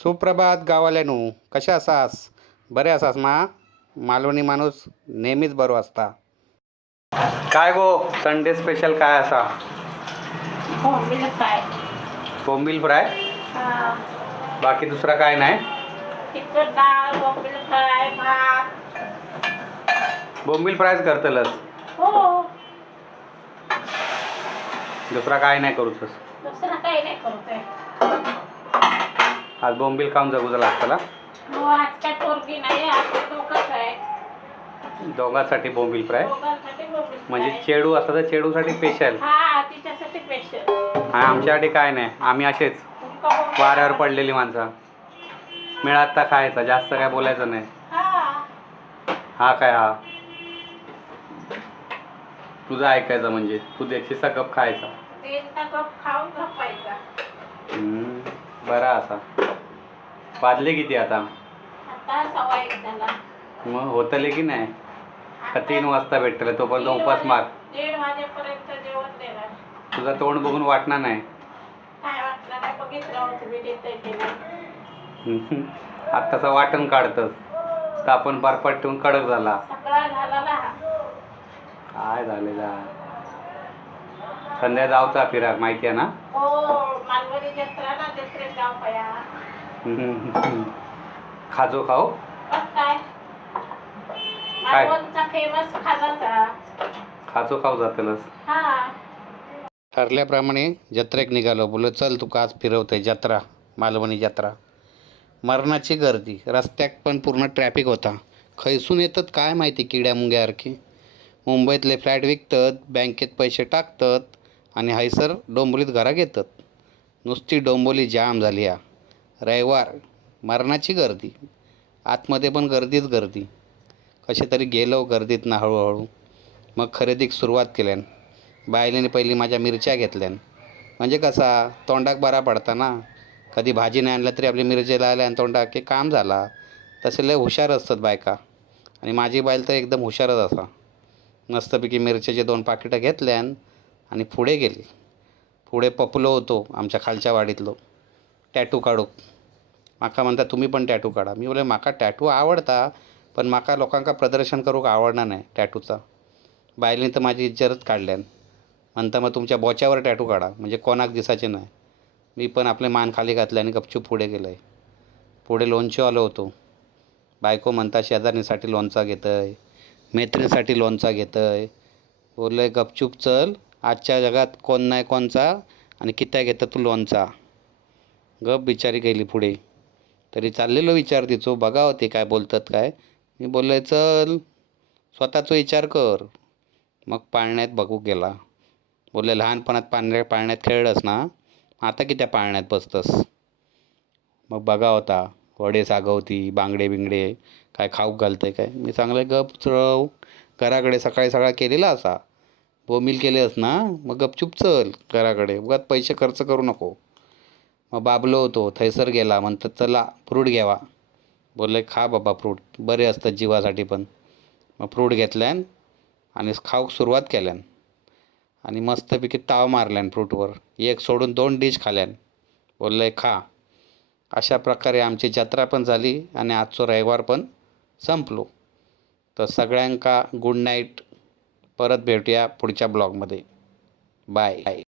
सुप्रभात गावाल्यानू. कशा आसास? बरे आसास मा? मालवणी माणूस नेहमीच बरो असता. काय गो संडे स्पेशल काय असा? बोंबील फ्राय. बोंबील फ्राय? हा. बाकी दुसरा काय नाही? तिखट डाळ, बोंबील फ्राय, भात. बोंबील फ्रायच करतलस? हो. दुसरा काय नाही करूचस? दुसरं काही नाही करतोय. आज बोंबील खाऊन जगूचं लागतं. हो, आज काय पोरगी नाही, आज दोघंच आहे. दोघांसाठी बोंबील फ्राय? दोघांसाठी बोंबील म्हणजे फ्राय. चेडू असतं तर चेडूसाठी स्पेशल. हा, तिच्यासाठी स्पेशल. आणि आमच्यासाठी काय नाही, आम्ही असेच वाऱ्यावर पडलेली माणसं. मिळात तर खायचा, जास्त काय बोलायचं नाही. हा. हा काय हा तुझं ऐकायचं म्हणजे तू त्याचीचा गप खायचा. तेलचा कप खाऊन झोपायचा. बरा असा. वाजले किती आता? आता 1:15 झाला. मग होतले की नाही? का 3 वाजता भेटले तोपर्यंत उपास मार. 1:30 वाजेपर्यंत जेवण देणार. तुझं तोंड बघून वाटणार नाही. काय वाटलं नाही, बघितलं होतं मी देतोय ते नाही. आत्ताचं वाटण काढतंस तर आपण बर्फात ठेवून कडक झाला. सगळा झाला ना. काय झालेला? संध्या जाऊचा फिराक माहिती आहे ना? हो, मालवणी जत्रा ना, जत्रेत जाऊ पया. खाजो खाऊ? बस काय? मालवणचा फेमस खाजाचा. खाजो खाऊ जातलस? हा. ठरल्याप्रमाणे जत्रेक निघालो. बोललो चल तुका आज फिरवते जत्रा, मालवणी जत्रा. मरणाची गर्दी, रस्त्यात पण पूर्ण ट्रॅफिक होता. खैसून येतात काय माहिती किड्या मुंग्यासारखी. मुंबईतले फ्लॅट विकतात, बँकेत पैसे टाकतात आणि हैसर डोंबोलीत घरा घेतात. नुसती डोंबोली जाम झाली या. रविवार, मरणाची गर्दी. आतमध्ये पण गर्दीच गर्दी. कसे तरी गेलो गर्दीतनं हळूहळू. मग खरेदीक सुरुवात केल्यान. बायलेने पहिली माझ्या मिरच्या घेतल्यान. म्हणजे कसा तोंडाक बरा पडता ना. कधी भाजी नाही आणलं तरी आपली मिरच्या लावल्या आणि तोंडाक की काम झाला. तसे लय हुशार असतात बायका. आणि माझी बाईल तर एकदम हुशारच असा. मस्तपैकी मिरच्याचे 2 पाकिटं घेतल्यान आणि पुढे गेली. पुढे पपलो होतो आमच्या खालच्या वाडीतलो. टॅटू काढूक. माका म्हणता तुम्ही पण टॅटू काढा. मी बोले माका टॅटू आवडता, पण माका लोकांका प्रदर्शन करूक आवडणार नाही टॅटूचा. बायलीने तर माझी इज्जतच काढल्यान. म्हणता मग तुमच्या बोच्यावर टॅटू काढा, म्हणजे कोणाक दिसायचे नाही. मी पण आपले मान खाली घातले आणि गपचूप पुढे गेलो आहे. पुढे लोणचं आलो होतो. बायको म्हणता शेजारणीसाठी लोणचा घेतं आहे, मैत्रिणीसाठी लोणचा घेतं आहे. बोललं आहे गपचूप चल, आजच्या जगात कोण नाही कोणचा आणि कित्या घेतं तू लोणचा. गप बिचारी गेली पुढे. तरी चाललेलो विचार तिचो, बघा होते काय बोलतात काय. मी बोललो आहे चल स्वतःचा विचार कर. मग पाळण्यात बघू गेला. बोलले लहानपणात पाळण्यात खेळलंस ना, आता कित्या पाळण्यात बसतस. मग बघा होता वडे सागवती, बांगडे बिंगडे काय खाऊक घालते काय. मी चांगलं गप चढव घराकडे सकाळी सकाळ केलेला असा. बोंबील केलेस ना, मग गपचूप चल घराकडे, उगाच पैसे खर्च करू नको. मग बाबलो होतो थैसर गेला. म्हणतात चला फ्रूट घ्यावा. बोलले खा बाबा फ्रूट, बरे असतात जीवासाठी पण. मग फ्रूट घेतल्यान आणि खाऊक सुरुवात केल्यान आणि मस्तपैकी ताव मारल्यान फ्रूटवर. एक सोडून 2 डिश खाल्यान. बोलले खा. अशा प्रकारे आमची जत्रा पण झाली आणि आजचो रविवार पण संपलो. तर सगळ्यांका गुड नाईट. परत भेटूया पुढच्या ब्लॉगमध्ये. बाय.